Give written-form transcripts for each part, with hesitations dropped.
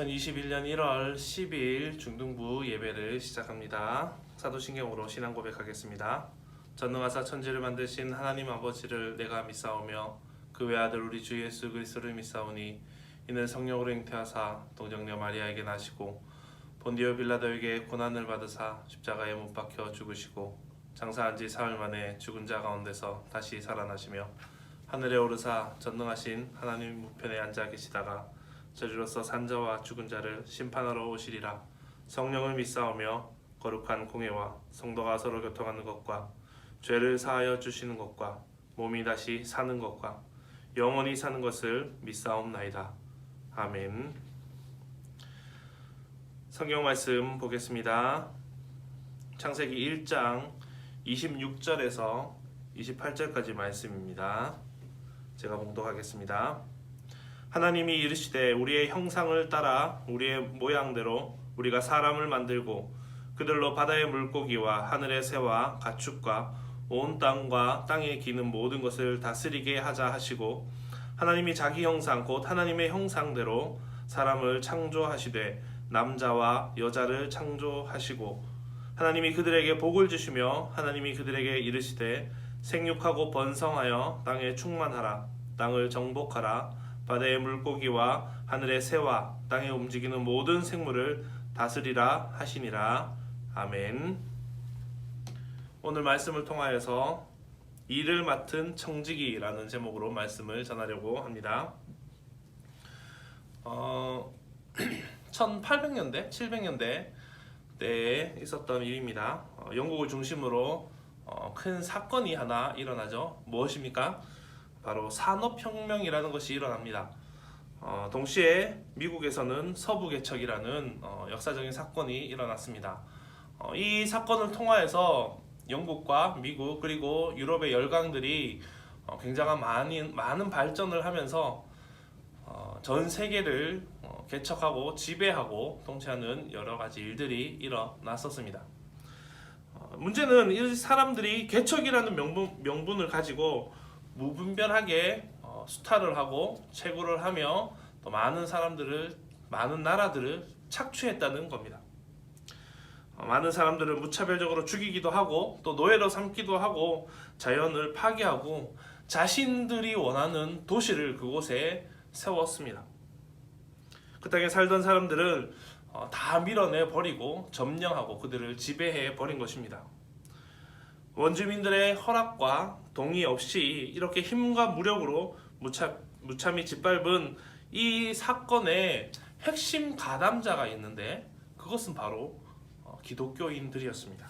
2021년 1월 12일 중등부 예배를 시작합니다. 사도신경으로 신앙 고백하겠습니다. 전능하사 천지를 만드신 하나님 아버지를 내가 믿사오며 그 외아들 우리 주 예수 그리스도를 믿사오니 이는 성령으로 잉태하사 동정녀 마리아에게 나시고 본디오 빌라도에게 고난을 받으사 십자가에 못 박혀 죽으시고 장사한 지 사흘 만에 죽은 자 가운데서 다시 살아나시며 하늘에 오르사 전능하신 하나님 우편에 앉아 계시다가 저리로서 산자와 죽은 자를 심판하러 오시리라. 성령을 믿사오며 거룩한 공회와 성도가 서로 교통하는 것과 죄를 사하여 주시는 것과 몸이 다시 사는 것과 영원히 사는 것을 믿사옵나이다. 아멘. 성경 말씀 보겠습니다. 창세기 1장 26절에서 28절까지 말씀입니다. 제가 봉독하겠습니다. 하나님이 이르시되 우리의 형상을 따라 우리의 모양대로 우리가 사람을 만들고 그들로 바다의 물고기와 하늘의 새와 가축과 온 땅과 땅에 기는 모든 것을 다스리게 하자 하시고 하나님이 자기 형상 곧 하나님의 형상대로 사람을 창조하시되 남자와 여자를 창조하시고 하나님이 그들에게 복을 주시며 하나님이 그들에게 이르시되 생육하고 번성하여 땅에 충만하라. 땅을 정복하라. 바다의 물고기와 하늘의 새와 땅에 움직이는 모든 생물을 다스리라 하시니라. 아멘. 오늘 말씀을 통하여서 일을 맡은 청지기라는 제목으로 말씀을 전하려고 합니다. 1800년대, 700년대 때에 있었던 일입니다. 영국을 중심으로 큰 사건이 하나 일어나죠. 무엇입니까? 바로 산업혁명이라는 것이 일어납니다. 동시에 미국에서는 서부개척이라는 역사적인 사건이 일어났습니다. 이 사건을 통하여서 영국과 미국 그리고 유럽의 열강들이 굉장한 많은 발전을 하면서 전 세계를 개척하고 지배하고 통치하는 여러 가지 일들이 일어났었습니다. 문제는 이 사람들이 개척이라는 명분을 가지고 무분별하게 수탈을 하고 채굴을 하며 또 많은 나라들을 착취했다는 겁니다. 많은 사람들을 무차별적으로 죽이기도 하고 또 노예로 삼기도 하고 자연을 파괴하고 자신들이 원하는 도시를 그곳에 세웠습니다. 그 땅에 살던 사람들을 다 밀어내 버리고 점령하고 그들을 지배해 버린 것입니다. 원주민들의 허락과 동의 없이 이렇게 힘과 무력으로 무참히 짓밟은 이 사건의 핵심 가담자가 있는데 그것은 바로 기독교인들이었습니다.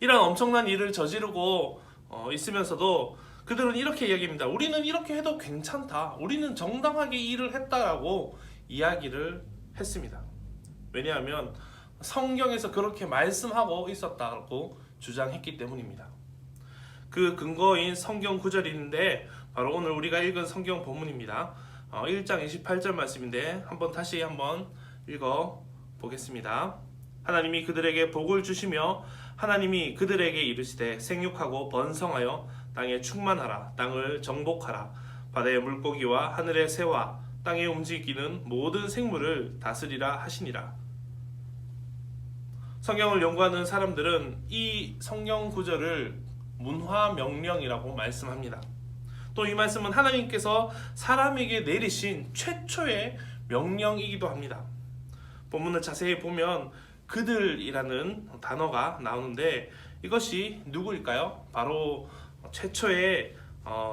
이런 엄청난 일을 저지르고 있으면서도 그들은 이렇게 이야기합니다. 우리는 이렇게 해도 괜찮다. 우리는 정당하게 일을 했다라고 이야기를 했습니다. 왜냐하면 성경에서 그렇게 말씀하고 있었다고 주장했기 때문입니다. 그 근거인 성경 구절인데 바로 오늘 우리가 읽은 성경 본문입니다. 1장 28절 말씀인데 다시 한번 읽어 보겠습니다. 하나님이 그들에게 복을 주시며 하나님이 그들에게 이르시되 생육하고 번성하여 땅에 충만하라. 땅을 정복하라. 바다의 물고기와 하늘의 새와 땅에 움직이는 모든 생물을 다스리라 하시니라. 성경을 연구하는 사람들은 이 성경 구절을 문화명령이라고 말씀합니다. 또 이 말씀은 하나님께서 사람에게 내리신 최초의 명령이기도 합니다. 본문을 자세히 보면 그들이라는 단어가 나오는데 이것이 누구일까요? 바로 최초에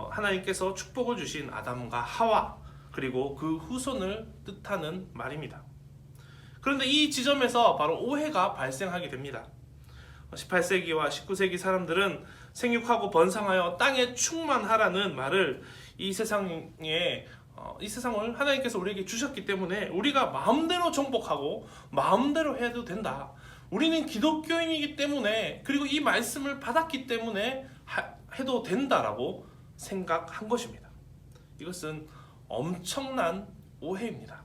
하나님께서 축복을 주신 아담과 하와 그리고 그 후손을 뜻하는 말입니다. 그런데 이 지점에서 바로 오해가 발생하게 됩니다. 18세기와 19세기 사람들은 생육하고 번성하여 땅에 충만하라는 말을 이 세상을 하나님께서 우리에게 주셨기 때문에 우리가 마음대로 정복하고 마음대로 해도 된다. 우리는 기독교인이기 때문에 그리고 이 말씀을 받았기 때문에 해도 된다라고 생각한 것입니다. 이것은 엄청난 오해입니다.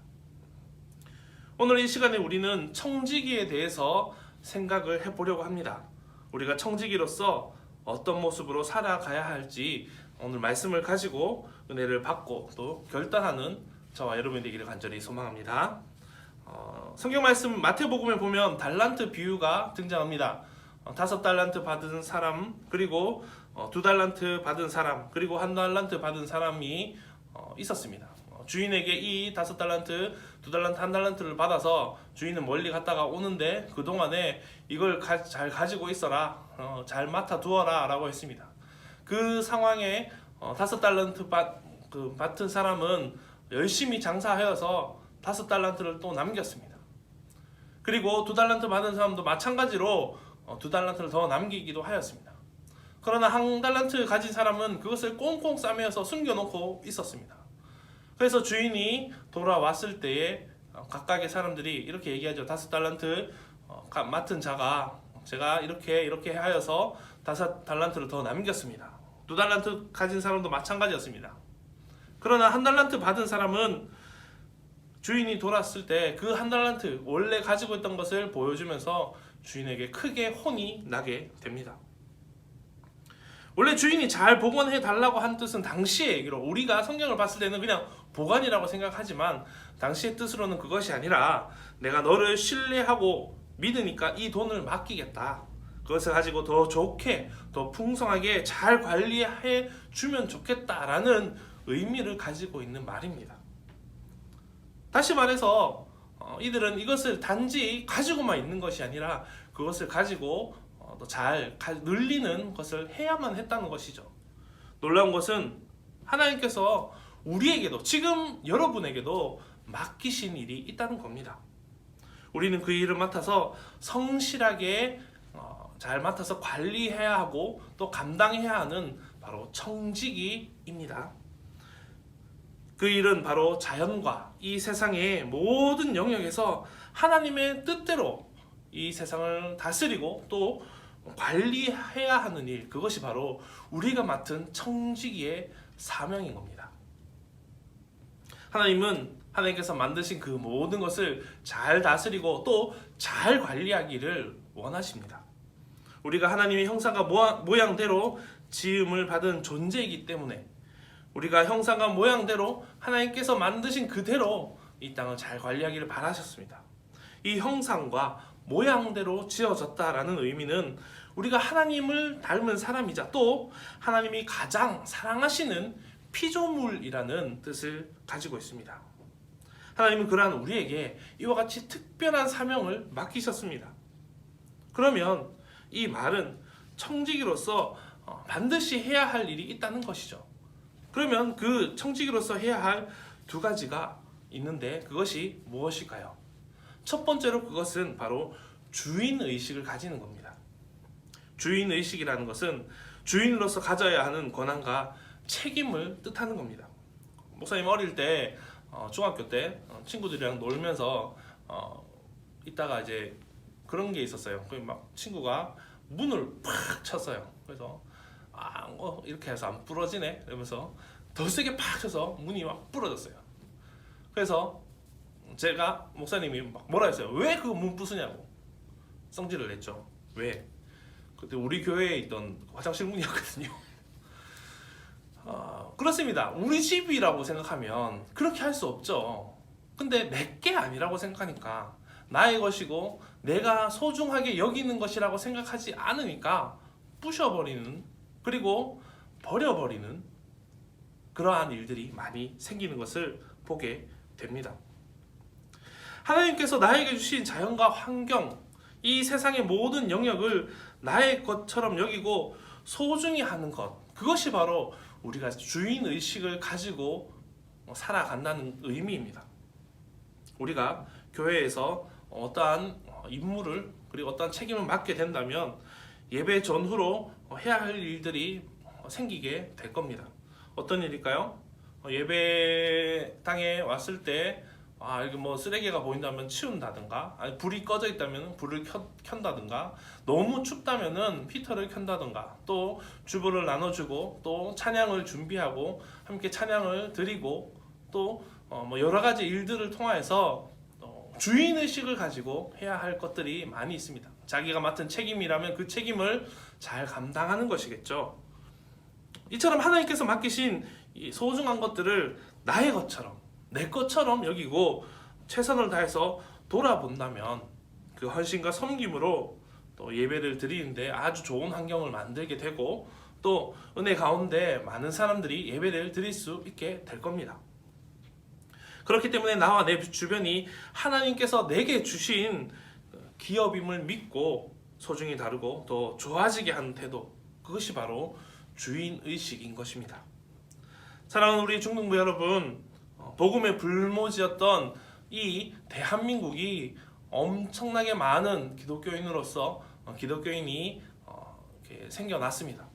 오늘 이 시간에 우리는 청지기에 대해서 생각을 해보려고 합니다. 우리가 청지기로서 어떤 모습으로 살아가야 할지 오늘 말씀을 가지고 은혜를 받고 또 결단하는 저와 여러분이 되기를 간절히 소망합니다. 성경 말씀 마태복음에 보면 달란트 비유가 등장합니다. 5달란트 받은 사람, 그리고 2달란트 받은 사람, 그리고 1달란트 받은 사람이 있었습니다. 주인에게 이 5달란트, 2달란트, 1달란트를 받아서 주인은 멀리 갔다가 오는데 그동안에 이걸 잘 가지고 있어라, 잘 맡아 두어라 라고 했습니다. 그 상황에 5달란트 받은 사람은 열심히 장사하여서 5달란트를 또 남겼습니다. 그리고 2달란트 받은 사람도 마찬가지로 2달란트를 더 남기기도 하였습니다. 그러나 1달란트 가진 사람은 그것을 꽁꽁 싸매어서 숨겨놓고 있었습니다. 그래서 주인이 돌아왔을 때에 각각의 사람들이 이렇게 얘기하죠. 5달란트 맡은 자가 제가 이렇게 하여서 5달란트를 더 남겼습니다. 2달란트 가진 사람도 마찬가지였습니다. 그러나 1달란트 받은 사람은 주인이 돌아왔을 때 그 1달란트 원래 가지고 있던 것을 보여주면서 주인에게 크게 혼이 나게 됩니다. 원래 주인이 잘 보관해 달라고 한 뜻은 당시의 얘기로, 우리가 성경을 봤을 때는 그냥 보관이라고 생각하지만 당시의 뜻으로는 그것이 아니라 내가 너를 신뢰하고 믿으니까 이 돈을 맡기겠다. 그것을 가지고 더 좋게, 더 풍성하게 잘 관리해 주면 좋겠다라는 의미를 가지고 있는 말입니다. 다시 말해서 이들은 이것을 단지 가지고만 있는 것이 아니라 그것을 가지고 잘 늘리는 것을 해야만 했다는 것이죠. 놀라운 것은 하나님께서 우리에게도, 지금 여러분에게도 맡기신 일이 있다는 겁니다. 우리는 그 일을 맡아서 성실하게 잘 맡아서 관리해야 하고 또 감당해야 하는 바로 청지기입니다. 그 일은 바로 자연과 이 세상의 모든 영역에서 하나님의 뜻대로 이 세상을 다스리고 또 관리해야 하는 일, 그것이 바로 우리가 맡은 청지기의 사명인 겁니다. 하나님께서 만드신 그 모든 것을 잘 다스리고 또 잘 관리하기를 원하십니다. 우리가 하나님의 형상과 모양대로 지음을 받은 존재이기 때문에 우리가 형상과 모양대로 하나님께서 만드신 그대로 이 땅을 잘 관리하기를 바라셨습니다. 이 형상과 모양대로 지어졌다라는 의미는 우리가 하나님을 닮은 사람이자 또 하나님이 가장 사랑하시는 피조물이라는 뜻을 가지고 있습니다. 하나님은 그러한 우리에게 이와 같이 특별한 사명을 맡기셨습니다. 그러면 이 말은 청지기로서 반드시 해야 할 일이 있다는 것이죠. 그러면 그 청지기로서 해야 할 2가지가 있는데 그것이 무엇일까요? 첫 번째로 그것은 바로 주인의식을 가지는 겁니다. 주인의식이라는 것은 주인으로서 가져야 하는 권한과 책임을 뜻하는 겁니다. 목사님 어릴 때 중학교 때 친구들이랑 놀면서 있다가 이제 그런 게 있었어요. 막 친구가 문을 팍 쳤어요. 그래서 이렇게 해서 안 부러지네 이러면서 더 세게 팍 쳐서 문이 막 부러졌어요. 그래서 제가 목사님이 막 뭐라 했어요. 왜 그거 문 부수냐고 성질을 냈죠. 왜? 그때 우리 교회에 있던 화장실 문이었거든요. 그렇습니다. 우리 집이라고 생각하면 그렇게 할 수 없죠. 근데 내게 아니라고 생각하니까, 나의 것이고 내가 소중하게 여기는 것이라고 생각하지 않으니까 부셔버리는, 그리고 버려버리는 그러한 일들이 많이 생기는 것을 보게 됩니다. 하나님께서 나에게 주신 자연과 환경, 이 세상의 모든 영역을 나의 것처럼 여기고 소중히 하는 것, 그것이 바로 우리가 주인의식을 가지고 살아간다는 의미입니다. 우리가 교회에서 어떠한 임무를, 그리고 어떠한 책임을 맡게 된다면 예배 전후로 해야 할 일들이 생기게 될 겁니다. 어떤 일일까요? 예배당에 왔을 때 이게 뭐 쓰레기가 보인다면 치운다든가, 아니 불이 꺼져 있다면 불을 켠다든가, 너무 춥다면은 히터를 켠다든가, 또 주부를 나눠주고 또 찬양을 준비하고 함께 찬양을 드리고 또 뭐 여러 가지 일들을 통하여서 주인의식을 가지고 해야 할 것들이 많이 있습니다. 자기가 맡은 책임이라면 그 책임을 잘 감당하는 것이겠죠. 이처럼 하나님께서 맡기신 이 소중한 것들을 나의 것처럼, 내 것처럼 여기고 최선을 다해서 돌아본다면 그 헌신과 섬김으로 또 예배를 드리는데 아주 좋은 환경을 만들게 되고 또 은혜 가운데 많은 사람들이 예배를 드릴 수 있게 될 겁니다. 그렇기 때문에 나와 내 주변이 하나님께서 내게 주신 기업임을 믿고 소중히 다루고 또 좋아지게 하는 태도, 그것이 바로 주인의식인 것입니다. 사랑하는 우리 중등부 여러분, 복음의 불모지였던 이 대한민국이 엄청나게 많은 기독교인으로서 기독교인이 이렇게 생겨났습니다.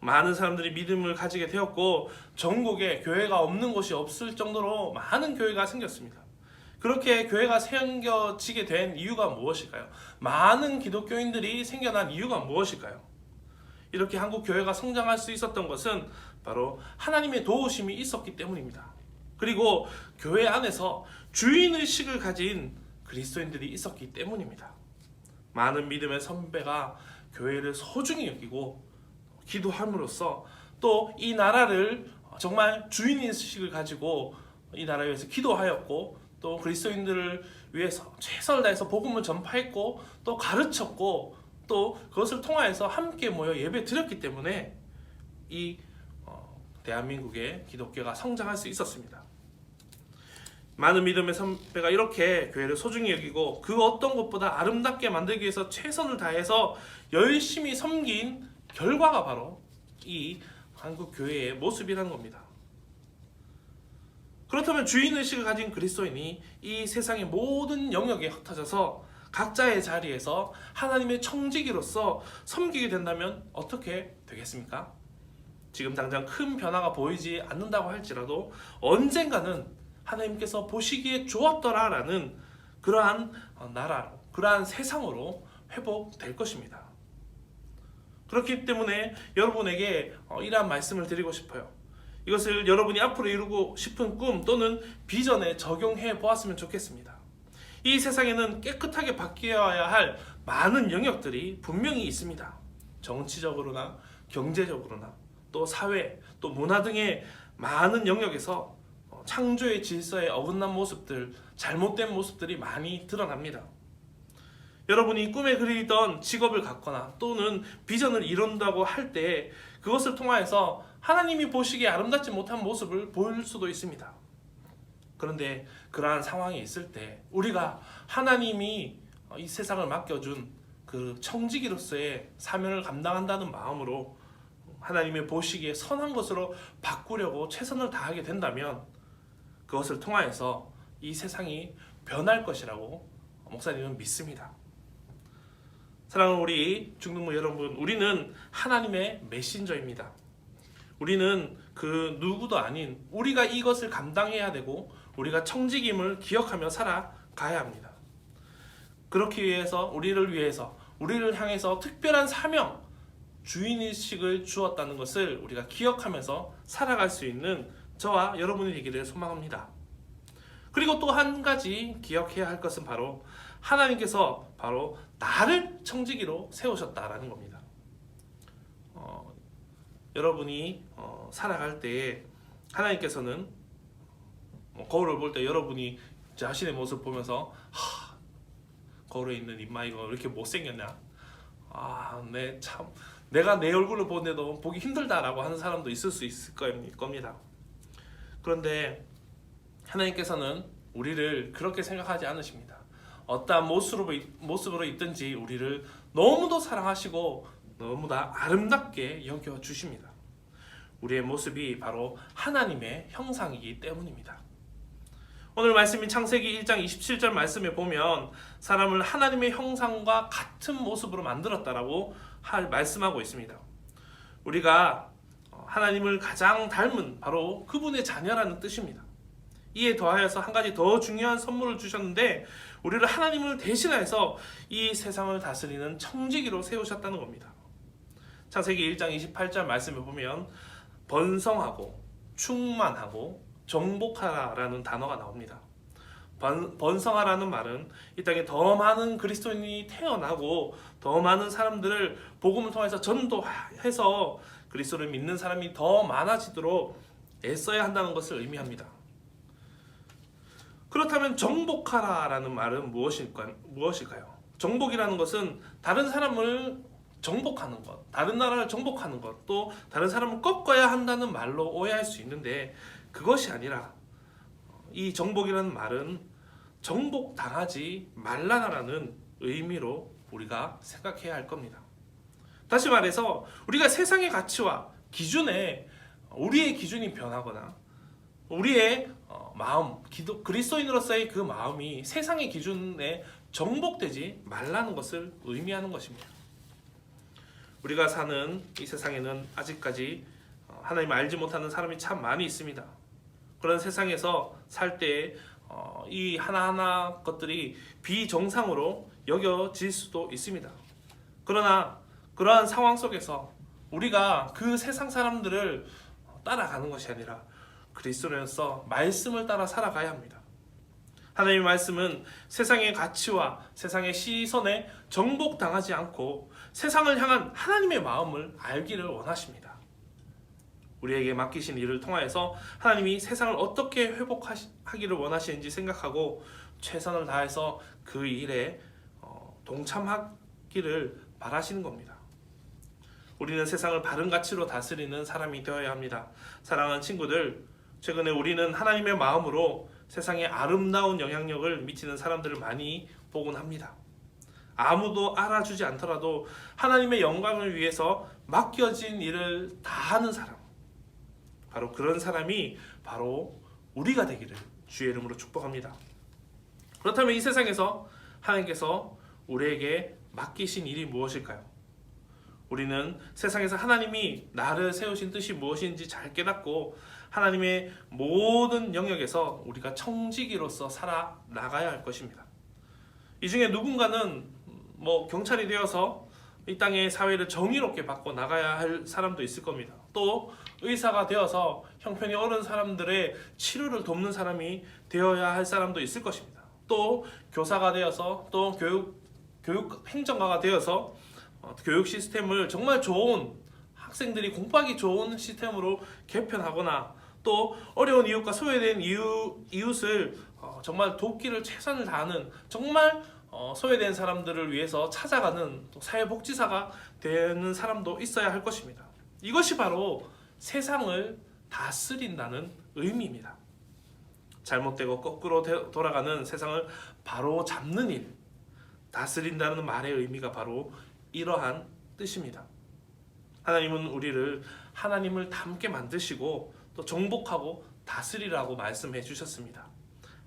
많은 사람들이 믿음을 가지게 되었고 전국에 교회가 없는 곳이 없을 정도로 많은 교회가 생겼습니다. 그렇게 교회가 생겨지게 된 이유가 무엇일까요? 많은 기독교인들이 생겨난 이유가 무엇일까요? 이렇게 한국 교회가 성장할 수 있었던 것은 바로 하나님의 도우심이 있었기 때문입니다. 그리고 교회 안에서 주인의식을 가진 그리스도인들이 있었기 때문입니다. 많은 믿음의 선배가 교회를 소중히 여기고 기도함으로써 또 이 나라를 정말 주인의식을 가지고 이 나라에 위해서 기도하였고 또 그리스도인들을 위해서 최선을 다해서 복음을 전파했고 또 가르쳤고 또 그것을 통하여서 함께 모여 예배 드렸기 때문에 이 대한민국의 기독교가 성장할 수 있었습니다. 많은 믿음의 선배가 이렇게 교회를 소중히 여기고 그 어떤 것보다 아름답게 만들기 위해서 최선을 다해서 열심히 섬긴 결과가 바로 이 한국 교회의 모습이라는 겁니다. 그렇다면 주인의식을 가진 그리스도인이 이 세상의 모든 영역에 흩어져서 각자의 자리에서 하나님의 청지기로서 섬기게 된다면 어떻게 되겠습니까? 지금 당장 큰 변화가 보이지 않는다고 할지라도 언젠가는 하나님께서 보시기에 좋았더라라는 그러한 나라로, 그러한 세상으로 회복될 것입니다. 그렇기 때문에 여러분에게 이러한 말씀을 드리고 싶어요. 이것을 여러분이 앞으로 이루고 싶은 꿈 또는 비전에 적용해 보았으면 좋겠습니다. 이 세상에는 깨끗하게 바뀌어야 할 많은 영역들이 분명히 있습니다. 정치적으로나 경제적으로나 또 사회, 또 문화 등의 많은 영역에서 창조의 질서에 어긋난 모습들, 잘못된 모습들이 많이 드러납니다. 여러분이 꿈에 그리던 직업을 갖거나 또는 비전을 이룬다고 할 때 그것을 통하여서 하나님이 보시기에 아름답지 못한 모습을 보일 수도 있습니다. 그런데 그러한 상황이 있을 때 우리가 하나님이 이 세상을 맡겨준 그 청지기로서의 사명을 감당한다는 마음으로 하나님의 보시기에 선한 것으로 바꾸려고 최선을 다하게 된다면 그것을 통하여서 이 세상이 변할 것이라고 목사님은 믿습니다. 사랑하는 우리 중등부 여러분, 우리는 하나님의 메신저입니다. 우리는 그 누구도 아닌 우리가 이것을 감당해야 되고 우리가 청지김을 기억하며 살아가야 합니다. 그렇기 위해서 우리를 향해서 특별한 사명, 주인의식을 주었다는 것을 우리가 기억하면서 살아갈 수 있는 저와 여러분이 되기를 소망합니다. 그리고 또 한 가지 기억해야 할 것은 바로 하나님께서 바로 나를 청지기로 세우셨다라는 겁니다. 여러분이 살아갈 때 하나님께서는 거울을 볼 때 여러분이 자신의 모습 보면서 거울에 있는 임마이가 왜 이렇게 못생겼냐, 내가 내 얼굴을 보는데도 보기 힘들다라고 하는 사람도 있을 수 있을 겁니다. 그런데 하나님께서는 우리를 그렇게 생각하지 않으십니다. 어떠한 모습으로 있든지 우리를 너무도 사랑하시고 너무나 아름답게 여겨주십니다. 우리의 모습이 바로 하나님의 형상이기 때문입니다. 오늘 말씀인 창세기 1장 27절 말씀에 보면 사람을 하나님의 형상과 같은 모습으로 만들었다라고 말씀하고 있습니다. 우리가 하나님을 가장 닮은 바로 그분의 자녀라는 뜻입니다. 이에 더하여서 한 가지 더 중요한 선물을 주셨는데 우리를 하나님을 대신해서 이 세상을 다스리는 청지기로 세우셨다는 겁니다. 창세기 1장 28절 말씀에 보면 번성하고 충만하고 정복하라라는 단어가 나옵니다. 번성하라는 말은 이 땅에 더 많은 그리스도인이 태어나고 더 많은 사람들을 복음을 통해서 전도해서 그리스도를 믿는 사람이 더 많아지도록 애써야 한다는 것을 의미합니다. 그렇다면 정복하라라는 말은 무엇일까요? 정복이라는 것은 다른 사람을 정복하는 것, 다른 나라를 정복하는 것, 또 다른 사람을 꺾어야 한다는 말로 오해할 수 있는데, 그것이 아니라 이 정복이라는 말은 정복당하지 말라라는 의미로 우리가 생각해야 할 겁니다. 다시 말해서 우리가 세상의 가치와 기준에 우리의 기준이 변하거나 우리의 마음, 그리스도인으로서의 그 마음이 세상의 기준에 정복되지 말라는 것을 의미하는 것입니다. 우리가 사는 이 세상에는 아직까지 하나님을 알지 못하는 사람이 참 많이 있습니다. 그런 세상에서 살 때 이 하나하나 것들이 비정상으로 여겨질 수도 있습니다. 그러나 그러한 상황 속에서 우리가 그 세상 사람들을 따라가는 것이 아니라 그리스도인으로서 말씀을 따라 살아가야 합니다. 하나님의 말씀은 세상의 가치와 세상의 시선에 정복당하지 않고 세상을 향한 하나님의 마음을 알기를 원하십니다. 우리에게 맡기신 일을 통하여서 하나님이 세상을 어떻게 회복하기를 원하시는지 생각하고 최선을 다해서 그 일에 동참하기를 바라시는 겁니다. 우리는 세상을 바른 가치로 다스리는 사람이 되어야 합니다. 사랑하는 친구들, 최근에 우리는 하나님의 마음으로 세상에 아름다운 영향력을 미치는 사람들을 많이 보곤 합니다. 아무도 알아주지 않더라도 하나님의 영광을 위해서 맡겨진 일을 다 하는 사람, 바로 그런 사람이 바로 우리가 되기를 주의 이름으로 축복합니다. 그렇다면 이 세상에서 하나님께서 우리에게 맡기신 일이 무엇일까요? 우리는 세상에서 하나님이 나를 세우신 뜻이 무엇인지 잘 깨닫고 하나님의 모든 영역에서 우리가 청지기로서 살아나가야 할 것입니다. 이 중에 누군가는 경찰이 되어서 이 땅의 사회를 정의롭게 바꿔 나가야 할 사람도 있을 겁니다. 또 의사가 되어서 형편이 어려운 사람들의 치료를 돕는 사람이 되어야 할 사람도 있을 것입니다. 또 교사가 되어서 또 교육 행정가가 되어서 교육 시스템을 정말 좋은, 학생들이 공부하기 좋은 시스템으로 개편하거나 또 어려운 이웃과 소외된 이웃을 정말 돕기를 최선을 다하는, 정말 소외된 사람들을 위해서 찾아가는 또 사회복지사가 되는 사람도 있어야 할 것입니다. 이것이 바로 세상을 다스린다는 의미입니다. 잘못되고 거꾸로 돌아가는 세상을 바로 잡는 일, 다스린다는 말의 의미가 바로 이러한 뜻입니다. 하나님은 우리를 하나님을 닮게 만드시고 또 정복하고 다스리라고 말씀해 주셨습니다.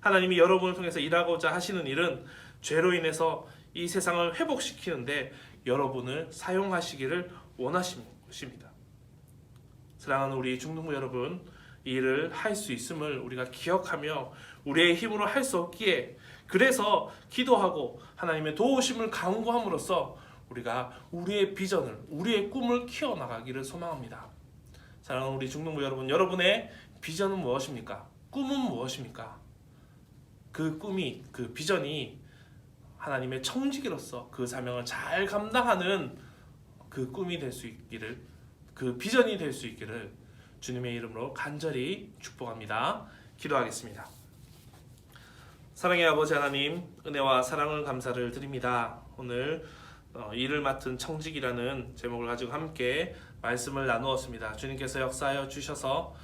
하나님이 여러분을 통해서 일하고자 하시는 일은 죄로 인해서 이 세상을 회복시키는데 여러분을 사용하시기를 원하시는 것입니다. 사랑하는 우리 중등부 여러분, 이 일을 할 수 있음을 우리가 기억하며 우리의 힘으로 할 수 없기에, 그래서 기도하고 하나님의 도우심을 간구함으로써 우리가 우리의 비전을, 우리의 꿈을 키워나가기를 소망합니다. 사랑하는 우리 중등부 여러분, 여러분의 비전은 무엇입니까? 꿈은 무엇입니까? 그 꿈이, 그 비전이 하나님의 청지기로서 그 사명을 잘 감당하는 그 꿈이 될 수 있기를, 그 비전이 될 수 있기를 주님의 이름으로 간절히 축복합니다. 기도하겠습니다. 사랑의 아버지 하나님, 은혜와 사랑을 감사를 드립니다. 오늘 일을 맡은 청직이라는 제목을 가지고 함께 말씀을 나누었습니다. 주님께서 역사하여 주셔서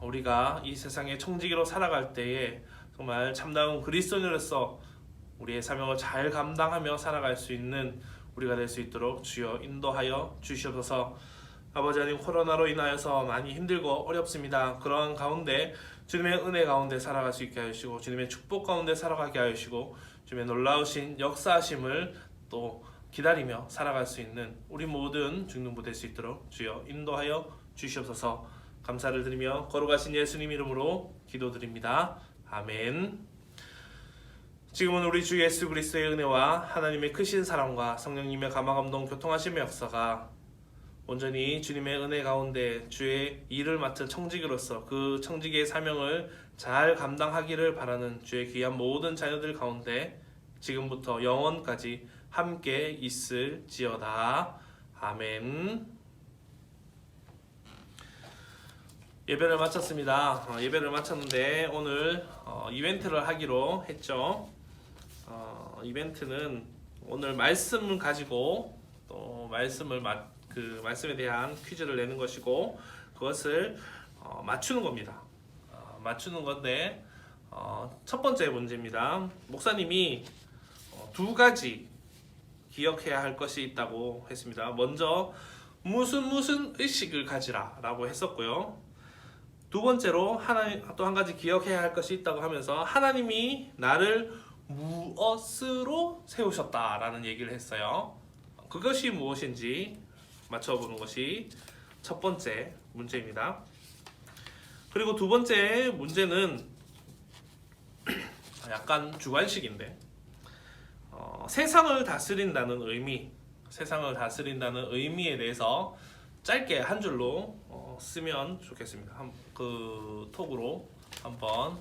우리가 이 세상의 청지기로 살아갈 때에 정말 참다운 그리스도인으로서 우리의 사명을 잘 감당하며 살아갈 수 있는 우리가 될 수 있도록 주여 인도하여 주시옵소서. 아버지 하나님, 코로나로 인하여서 많이 힘들고 어렵습니다. 그러한 가운데 주님의 은혜 가운데 살아갈 수 있게 하시고 주님의 축복 가운데 살아가게 하시고 주님의 놀라우신 역사하심을 또 기다리며 살아갈 수 있는 우리 모든 중등부 될 수 있도록 주여 인도하여 주시옵소서. 감사를 드리며 거룩하신 예수님 이름으로 기도드립니다. 아멘. 지금은 우리 주 예수 그리스도의 은혜와 하나님의 크신 사랑과 성령님의 감화감동 교통하심의 역사가 온전히 주님의 은혜 가운데 주의 일을 맡은 청지기로서 그 청지기의 사명을 잘 감당하기를 바라는 주의 귀한 모든 자녀들 가운데 지금부터 영원까지 함께 있을지어다. 아멘. 예배를 마쳤습니다. 예배를 마쳤는데 오늘 이벤트를 하기로 했죠. 이벤트는 오늘 말씀을 가지고 또 그 말씀에 대한 퀴즈를 내는 것이고 그것을 맞추는 겁니다. 맞추는 건데 첫 번째 문제입니다. 목사님이 두 가지 기억해야 할 것이 있다고 했습니다. 먼저 무슨 의식을 가지라 라고 했었고요. 두 번째로 하나님 또 한 가지 기억해야 할 것이 있다고 하면서 하나님이 나를 무엇으로 세우셨다라는 얘기를 했어요. 그것이 무엇인지 맞춰보는 것이 첫 번째 문제입니다. 그리고 두 번째 문제는 약간 주관식인데 세상을 다스린다는 의미에 대해서 짧게 한 줄로 쓰면 좋겠습니다. 그 톡으로 한번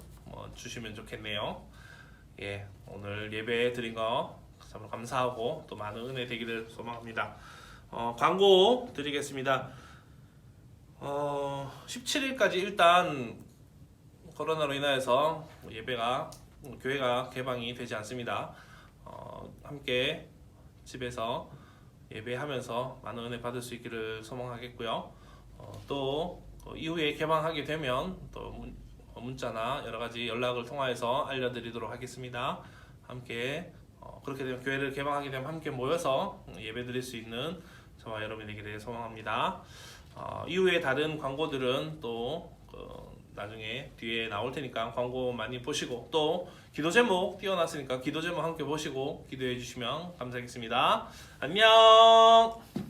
주시면 좋겠네요. 예, 오늘 예배 드린 거 정말 감사하고 또 많은 은혜 되기를 소망합니다. 광고 드리겠습니다. 17일까지 일단 코로나로 인하여서 교회가 개방이 되지 않습니다. 함께 집에서 예배하면서 많은 은혜 받을 수 있기를 소망하겠고요. 또 이후에 개방하게 되면 또 문자나 여러 가지 연락을 통하여서 알려드리도록 하겠습니다. 함께 그렇게 되면 교회를 개방하게 되면 함께 모여서 예배드릴 수 있는 저와 여러분이 되기를 소망합니다. 이후에 다른 광고들은 또 나중에 뒤에 나올 테니까 광고 많이 보시고 또 기도 제목 띄워놨으니까 기도 제목 함께 보시고 기도해 주시면 감사하겠습니다. 안녕.